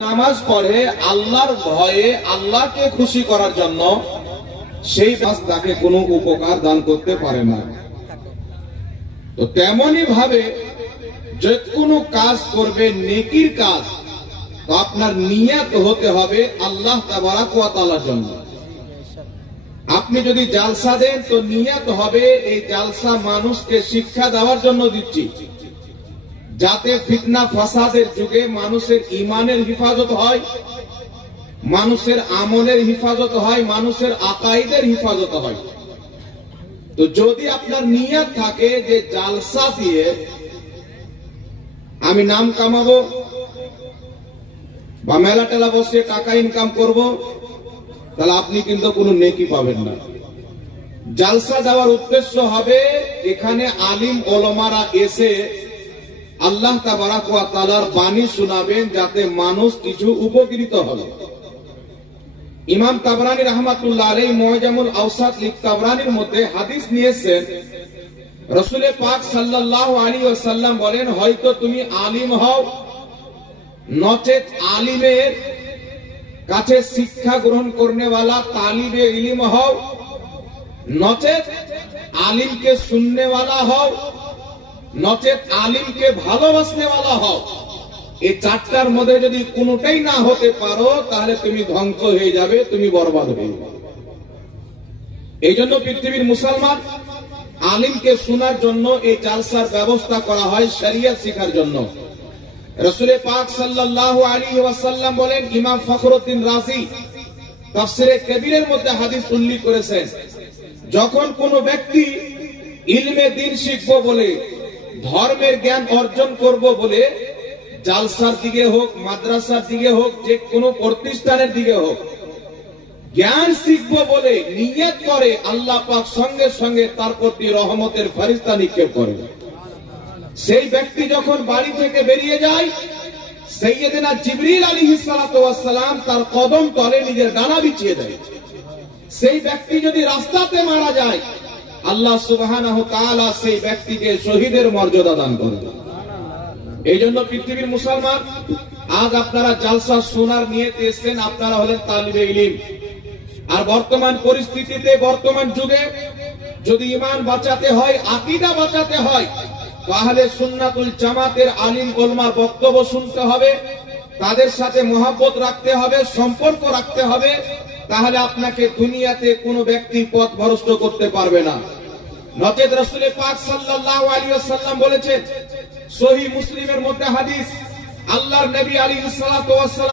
নামাজ পড়ে আল্লাহর ভয়ে আল্লাহকে খুশি করার জন্য সেই নামাজ তাকে কোনো উপকার দান করতে পারে না। তো তেমনি ভাবে যে কোনো কাজ করবে নেকির কাজ, তো আপনার নিয়ত হতে হবে আল্লাহ তাবারাক ওয়া তাআলার জন্য। আপনি যদি জালসা দেন তো নিয়ত হবে এই জালসা মানুষকে শিক্ষা দেওয়ার জন্য দিচ্ছি, যাতে ফিতনা ফাসাদের যুগে মানুষের ঈমানের হিফাজত হয়, মানুষের আমলের হিফাজত হয়, মানুষের আকাইদের হিফাজত হয়। তো যদি আপনার নিয়ত থাকে যে জালসা দিয়ে আমি নাম কামাবো বা মেলা টেলা বসে টাকা ইনকাম করব, তাহলে আপনি কিন্তু কোনো নেকি পাবেন না। জালসা যাওয়ার উদ্দেশ্য হবে এখানে আলিম ওলামারা এসে আল্লাহ তাবারাক ওয়া তাআলার বাণী শোনাবেন, যাতে মানুষ কিছু উপকৃত হবে। ইমাম তাবরানী রাহমাতুল্লাহ আলাইহি মুআজামুল আওসাত লিখ তাবরানীর মধ্যে হাদিস নিয়েছেন, রাসূল পাক সাল্লাল্লাহু আলাইহি ওয়াসাল্লাম বলেন, হয়তো তুমি আলিম হও, নচেত আলিমের কাছে শিক্ষা গ্রহণ করনেওয়ালা তালিবে ইলম হও, নচেত আলিমকে শুননেওয়ালা হও, নচেত আলিমকে ভালোবাসনেওয়ালা হও। এই চারটার মধ্যে যদি কোনোটাই না হতে পারো তাহলে তুমি ধ্বংস হয়ে যাবে, তুমি বরবাদ হয়ে যাবে। এই জন্য পৃথিবীর মুসলমান আলিমকে শোনার জন্য এই জালসার ব্যবস্থা করা হয় শরিয়ত শিখার জন্য। রাসূল পাক সাল্লাল্লাহু আলাইহি ওয়াসাল্লাম বলেন, ইমাম ফখরুদ্দিন রাজি তাফসিরে কবিরের মধ্যে হাদিস উল্লেখ করেছেন, যখন কোন ব্যক্তি ইলমে দ্বীন শিখবো বলে, ধর্মের জ্ঞান অর্জন করব বলে জালসার দিকে হোক, মাদ্রাসার দিকে হোক, যে কোনো প্রতিষ্ঠানের দিকে হোক, জ্ঞান শিখবো বলে নিয়ত করে, আল্লাহ পাক সঙ্গে সঙ্গে তার প্রতি রহমতের ফেরেশতা নিক্ষেপ করে। সেই ব্যক্তি যখন বাড়ি থেকে বেরিয়ে যায়, সাইয়েদনা জিবরিল আলাইহিস সালাতু ওয়াস সালাম তার কদম তলে নিজের ডানা বিছিয়ে দেয়। সেই ব্যক্তি যদি রাস্তাতে মারা যায়, আল্লাহ সুবহানাহু তাআলা সেই ব্যক্তিকে শহীদের মর্যাদা দান করেন। এই জন্য পৃথিবীর মুসলমান, আজ আপনারা জালসা শোনার নিয়তে এসেছেন, আপনারা হলেন তালিবে ইলম। আর বর্তমান পরিস্থিতিতে, বর্তমান যুগে যদি ঈমান বাঁচাতে হয়, আকীদা বাঁচাতে হয়, তাহলে সুন্নাতুল জামাতের আলিম ওলামার বক্তব্য শুনতে হবে, তাদের সাথে মহব্বত রাখতে হবে, সম্পর্ক রাখতে হবে। তাহলে আপনাকে দুনিয়াতে কোনো ব্যক্তি পথ ভ্রষ্ট করতে পারবে না। নচেত রাসূল পাক সাল্লাল্লাহু আলাইহি ওয়াসাল্লাম বলেছেন, সহিহ মুসলিমের মধ্যে হাদিস, আল্লাহর নবী আলাইহিস সালাতু ওয়াস সালাম